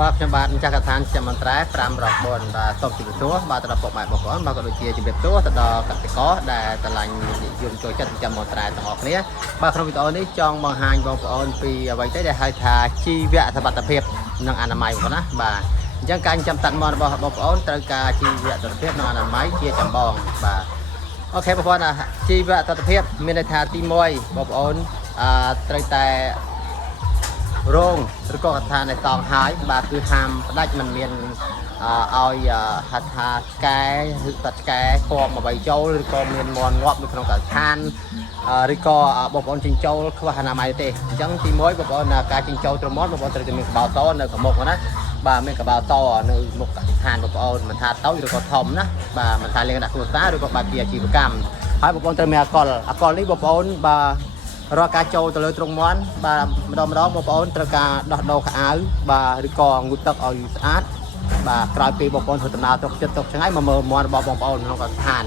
បាទខ្ញុំបាទម្ចាស់កថាជាមន្ត្រី5រក4បាទសូមជម្រាបសួរបាទទៅដល់ពុកម៉ែបងប្អូនបាទក៏ដូចជាជម្រាបសួរទៅដល់កសិករដែលឆ្លាញ់និយមចូលចិត្តចិញ្ចឹមមន្ត្រីទាំងអស់គ្នាបាទក្នុងវីដេអូនេះចង់បង្ហាញបងប្អូនពីអ្វីទៅដែលហៅថាជីវៈសុវត្ថិភាពនិងអនាម័យបងប្អូនណាបាទអញ្ចឹងការចិញ្ចឹមសត្វមាន់របស់បងប្អូនត្រូវការជីវៈសុវត្ថិភាពនិងអនាម័យជាចម្បងបាទអូខេបងប្អូនជីវៈសុវត្ថិភាពមានន័យថាទី1បងប្អូនត្រូវតែរោងឬក៏កថានៃតង់ហើយបាទគឺហាមផ្ដាច់មិនមានឲ្យហៅថាឆ្កែឬសត្វឆ្កែគំអ្វីចូលឬក៏មានមន់ងាប់នៅក្នុងកឋានឬក៏បងប្អូនចិញ្ចូលខ្វះអនាម័យទេអញ្ចឹងទី1បងប្អូនការចិញ្ចូលត្រមត់បងប្អូនត្រូវតែមានកបោតនៅកមុខណាបាទមានកបោតនៅមុខកឋានបងប្អូនមិនថាតូចឬក៏ធំណាបាទមិនថាលៀងដាក់គ្រួសារឬក៏បែបជាអាជីវកម្មហើយបងប្អូនត្រូវមានអកលនេះបងប្អូនបាទរាល់ការចូលទៅលើទ្រុងមាន់បាទម្ដងបងប្អូនត្រូវការដោះដូរខោអាវបាទឬក៏ងូតទឹកឲ្យស្អាតបាទក្រោយពីបងប្អូនធ្វើដំណើរទៅចិត្តទៅឆ្ងាយមកមើលមាន់របស់បងប្អូនក្នុងកឋាន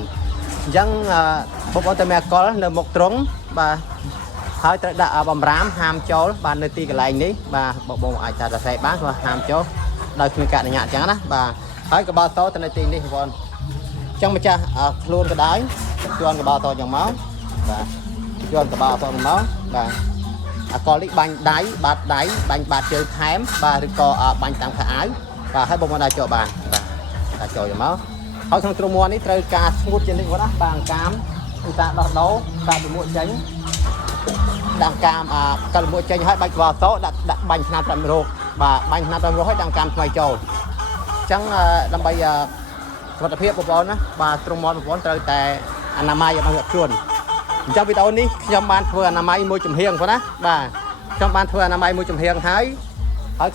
អញ្ចឹងបងប្អូនត្រូវមានអកលនៅមុខទ្រុងបាទហើយត្រូវដាក់បំរាមហាមចូលបាទនៅទីកន្លែងនេះបាទបងអាចថាសរសេរបានគឺហាមចូលដោយគ្មានការអនុញ្ញាតអញ្ចឹងណាបាទហើយកបោតទៅនៅទីនេះបងប្អូនអញ្ចឹងម្ចាស់ខ្លួនក៏ដោយជន់កបោតអញ្ចឹងមកបាទជន់កបោតទៅមកបាទអកលនេះបាញ់ដៃបាត់ដៃបាញ់បាត់ជើងថែមបាទឬក៏បាញ់តាមខោអាវបាទហើយបងប្អូនអាចចូលបានបាទអាចចូលយកមកហើយក្នុងទ្រុងមាន់នេះត្រូវការស្ងួតជានិច្ចបងណាបាទអង្កាមឧស្សាហ៍ដោះដូរកាត់លមួកចេញដាក់កាមកាត់លមួកចេញហើយបាច់ក្បាលតោដាក់បាញ់ថ្នាំ5រោគបាទបាញ់ថ្នាំ5រោគហើយដាក់កាមថ្មីចូលអញ្ចឹងដើម្បីសុខភាពបងប្អូនណាបាទទ្រុងមាន់បងប្អូនត្រូវតែអនាម័យឲ្យបានគ្រប់គ្រាន់អញ្ចឹងវីដេអូនេះខ្ញុំបានធ្វើអនាម័យមួយចំហៀងបងណាបាទខ្ញុំបានធ្វើអនាម័យមួយចំហៀងហើយ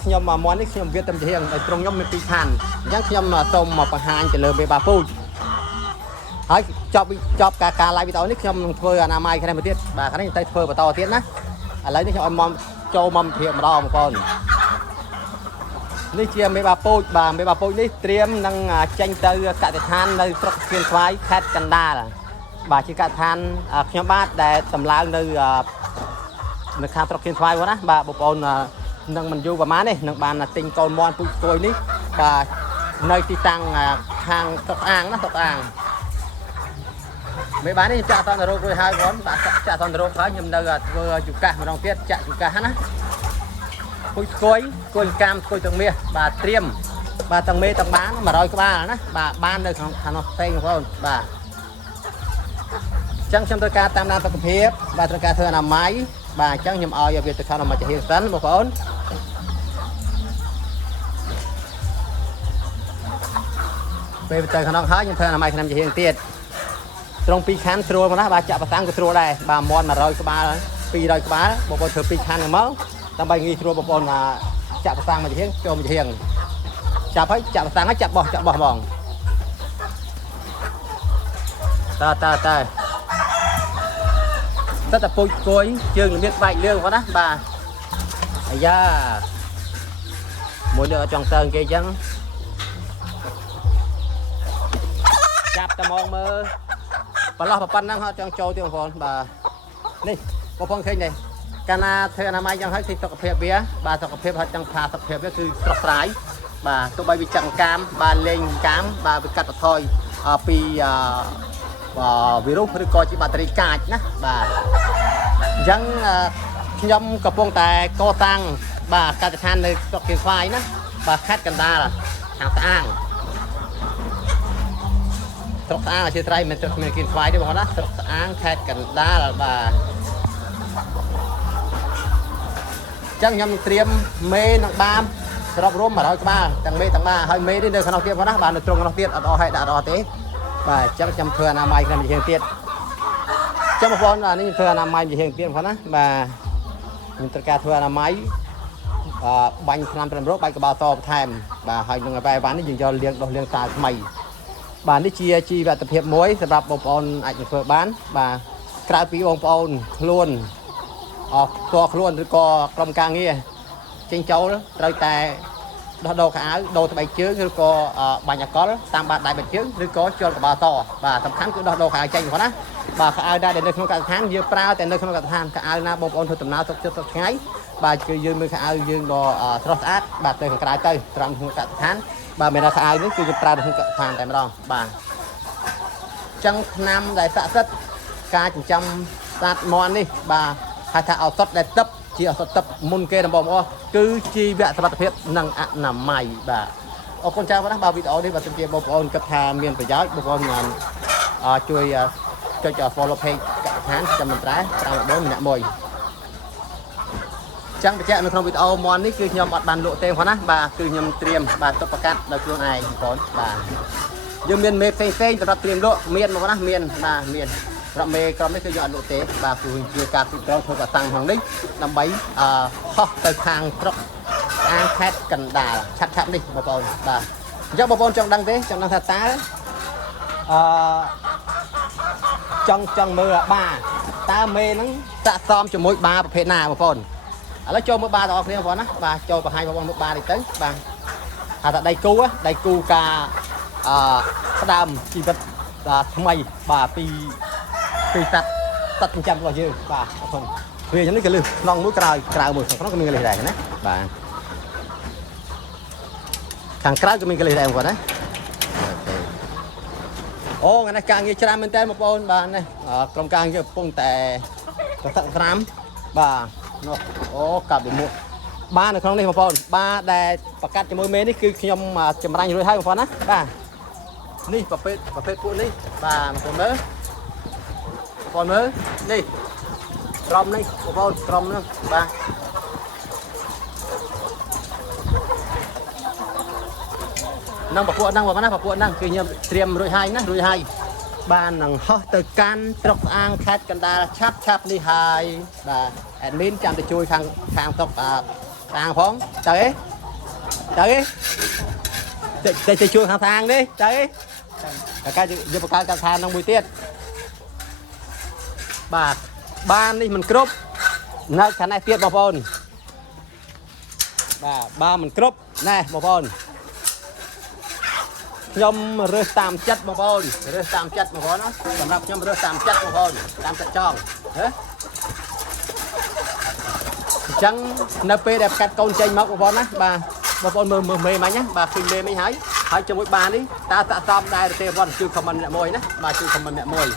ខ្ញុំមាន់នេះខ្ញុំវាត្រឹមចំហៀងដោយទ្រុងខ្ញុំមាន2ឋានអញ្ចឹងខ្ញុំសូមមកបង្ហាញទៅលើមេបាពូជហើយចប់ការ live វីដេអូនេះខ្ញុំនឹងធ្វើអនាម័យគ្នាមួយទៀតបាទខាងនេះទៅធ្វើបន្តទៀតណាឥឡូវនេះខ្ញុំឲ្យមកចូលមកព្រាបម្ដងបងប្អូននេះជាមេបាពូជបាទមេបាពូជនេះត្រៀមនឹងចេញទៅកសិដ្ឋាននៅស្រុកស្គៀនស្វាយខេត្តកណ្ដាលបាទជាកសិដ្ឋានខ្ញុំបាទដែលតម្លើងនៅខាងស្រុកស្គៀនស្វាយបងណាបាទបងប្អូននឹងមិនយូរប្រហែលនេះនឹងបានទិញកូនមាន់ពូជស្គួយនេះបាទនៅទីតាំងខាងតុកអាងណាតុកអាងមេបាននេះចាក់អន្តររោគរួចហើយបងបាទចាក់អន្តររោគហើយខ្ញុំនៅធ្វើយុកាសម្ដងទៀតចាក់យុកាណាពូជស្គួយគួយកាមស្គួយទាំងមាសបាទត្រៀមបាទទាំងមេទាំងបាន100ក្បាលណាបាទបាននៅខាងនោះផ្សេងបងប្អូនបាទអញ្ចឹងខ្ញុំត្រូវការតាមដានសុខភាពបាទត្រូវការធ្វើអនាម័យបាទអញ្ចឹងខ្ញុំឲ្យវាទៅខាងមកជាហៀងសិនបងប្អូនពេលទៅខាងនោះហើយខ្ញុំធ្វើអនាម័យឆ្នាំជាហៀងទៀតត្រង់2ខានស្រួលមកណាបាទចាក់ប្រសាំងក៏ស្រួលដែរបាទមាន់100ក្បាល200ក្បាលបងប្អូនធ្វើ2ខានហ្នឹងមកដើម្បីងាយស្រួលបងប្អូនចាក់ប្រសាំងមកជាហៀងចូលមកជាហៀងចាប់ហើយចាក់ប្រសាំងហើយចាក់បោះហ្មងតើតែពូជគួយជើងល្មៀតស្បែកលឿងគាត់ណាបាទអាយ៉ាមួយលើចង់តើគេអញ្ចឹងចាប់តែមកមើលបលោះប៉ុណ្ណឹងអត់ចង់ចូលទៀតបងប្អូនបាទនេះបងប្អូនឃើញទេកាលណាធ្វើអនាម័យយ៉ាងហើយគឺសុខភាពវាបាទសុខភាពហើយចង់ថាសុខភាពវាគឺស្រស់ស្រាយបាទទោះបីវាចង្កាមបាទលេងកាមបាទវាកាត់បន្ថយពីវីរុសឬក៏ជាបាក់តេរីកាចណាបាទអញ្ចឹងខ្ញុំកំពុងតែកសាងបាទកសិដ្ឋាននៅស្រុកគៀនស្វាយណាបាទខេត្តកណ្ដាលខាងស្អាងស្រុកស្អាងជាត្រៃមិនស្រុកគៀនស្វាយទេបងប្អូនណាស្រុកស្អាងខេត្តកណ្ដាលបាទអញ្ចឹងខ្ញុំត្រៀមមេនឹងបានសរុបរួម100ក្បាលទាំងមេទាំងបាហើយមេនេះនៅក្នុងទៀតបងណាបាទនៅត្រង់ក្នុងទៀតអត់អស់ហើយដាក់អត់អស់ទេបាទអញ្ចឹងខ្ញុំធ្វើអនាម័យខ្ញុំជាហៀងទៀតចាំបងប្អូននេះខ្ញុំធ្វើអនាម័យជាហៀងទៀតបងប្អូនណាបាទខ្ញុំត្រូវការធ្វើអនាម័យបាញ់ថ្នាំ5រោគបាច់ក្បាលតបន្ថែមបាទហើយនឹងបែបបាននេះយើងយកលាងដុសលាងសាថ្មីបាទនេះជាជីវភាពមួយសម្រាប់បងប្អូនអាចនឹងធ្វើបានបាទក្រៅពីបងប្អូនខ្លួនផ្ទាល់ខ្លួនឬក៏ក្រុមការងារចេញចូលត្រូវតែដោះដូរខោអាវដូរស្បែកជើងឬក៏បាញ់អកលតាមបាតដៃបាច់ជើងឬក៏ជន់ក្បាលតបាទសំខាន់គឺដោះដូរខោអាវចេញបងប្អូនណាបាទខោអាវដែលនៅក្នុងកសិដ្ឋានយើងប្រើតែនៅក្នុងកសិដ្ឋានខោអាវណាបងប្អូនធ្វើដំណើរទុកចិត្តទុកថ្ងៃ បាទគឺយើងមើលខោអាវយើងក៏ស្រស់ស្អាតបាទទៅខាងក្រៅទៅត្រង់ក្នុងកសិដ្ឋានបាទមានខោអាវនេះគឺយើងប្រើក្នុងកសិដ្ឋានតែម្ដងបាទចឹងឆ្នាំដែលស័ក្តិសិទ្ធិការចិញ្ចឹមសត្វមាន់នេះបាទហៅថាឱសថដែលទឹកជាឱសថទឹកមុនគេដំបូងអស់គឺជីវៈសុវត្ថិភាពនិងអនាម័យបាទអរគុណច្រើនណាស់បាទវីដេអូនេះបើសិនជាបងប្អូនគិតថាមានប្រយោជន៍បងប្អូនជួយចុច follow page កសិដ្ឋានចាំមិនត្រែ514ម្នាក់មួយចឹងបញ្ជាក់នៅក្នុងវីដេអូមន់នេះគឺខ្ញុំអត់បានលក់ទេផងណាបាទគឺខ្ញុំត្រៀមបាទទុកប្រកាសដោយខ្លួនឯងបងប្អូនបាទយើងមានមេផ្សេងសម្រាប់ត្រៀមលក់មានមកណាមានបាទមានសម្រាប់មេក្រុមនេះគឺយើងអត់លក់ទេបាទគឺជួយការគ្រប់គ្រងធ្វើកសាំងក្នុងនេះដើម្បីហោះទៅខាងស្រុកអាងខេត្តកណ្ដាលឆាប់នេះបងប្អូនបាទអញ្ចឹងបងប្អូនចង់ដឹងទេចង់ដឹងថាតើចង់មើលបាតើមេហ្នឹងស័ក្តិសមជាមួយបាប្រភេទណាបងប្អូនឥឡូវចូលមើលបាទាំងអស់គ្នាបងប្អូនណាបាទចូលបង្ហាញបងប្អូនមើលបានេះទៅបាទហៅថាដៃគូការផ្ដើមជីវិតថ្មីបាទពីសត្វចិញ្ចឹមរបស់យើងបាទបងប្អូនវាយ៉ាងនេះក៏លឹះក្នុងមួយក្រៅមួយក្នុងក៏មានកលិះដែរណាបាទខាងក្រៅក៏មានកលិះដែរបងប្អូនណាអូថ្ងៃនេះការងារច្រើនមែនតើបងប្អូនបាទនេះក្រុមការងារកំពុងតែប្រសិទ្ធស្រាមបាទនោះអូកាប់ពីមុខបាទនៅក្នុងនេះបងប្អូនបាទដែលប្រកាសជាមួយមេនេះគឺខ្ញុំចម្រាញ់រួចហើយបងប្អូនណាបាទនេះប្រភេទពួកនេះបាទបងប្អូនមើលនេះក្រុមនេះបងប្អូនក្រុមហ្នឹងបាទនឹងពពួកហ្នឹងបងប្អូនណាពពួកហ្នឹងគឺខ្ញុំត្រៀមរួចហើយណាបាននឹងហោះទៅកាន់ស្រុកអាងខេត្តកណ្ដាលឆាប់នេះហើយបាទអេដមីនចាំទៅជួយខាងស្រុកអាងផងទៅទៅជួយខាងអាងនេះទៅតែកាយកបង្កើតកសិដ្ឋាននឹងមួយទៀតបាទបាននេះមិនគ្រប់នៅខាងនេះទៀតបងប្អូនបាទមិនគ្រប់ណែបងប្អូនខ្ញុំរើសតាមចិត្តបងប្អូនណាសម្រាប់ខ្ញុំរើសតាមចិត្តបងប្អូនតាមចិត្តចង់ហ៎អញ្ចឹងនៅពេលដែលកាត់កូនចេញមកបងប្អូនណាបាទបងប្អូនមើលមេមិញណាបាទឃើញមេមិញហើយជាមួយបាននេះតើស័ក្តិសមដែរទេបងជួយខមមិនអ្នកមួយណាបាទជួយខមមិនអ្នកមួយ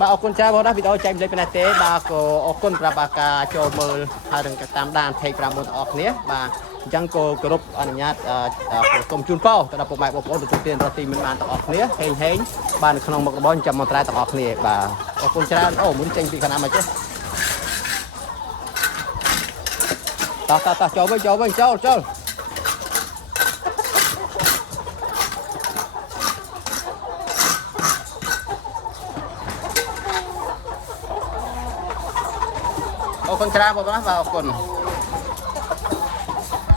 បាទអរគុណច្រើនបងប្អូនវីដេអូចែកម្លេចប៉ុណ្ណេះទេបាទក៏អរគុណសម្រាប់ការចូលមើលហើយនឹងតាមដាន Page 9បងប្អូនគ្នាបាទអញ្ចឹងក៏គោរពអនុញ្ញាតសូមជូនពរទៅដល់ពុកម៉ែបងប្អូនទទួលទានរស់ទីមិនបានទាំងអស់គ្នាហេងបាទនៅក្នុងមុខរបរចាំមកត្រែទាំងអស់គ្នាបាទអរគុណច្រើនអូមុនចេញពីខាងណាមកចេះតោះចូលវិញចូលអរគុណច្រើនបងប្អូនបាទអរគុណ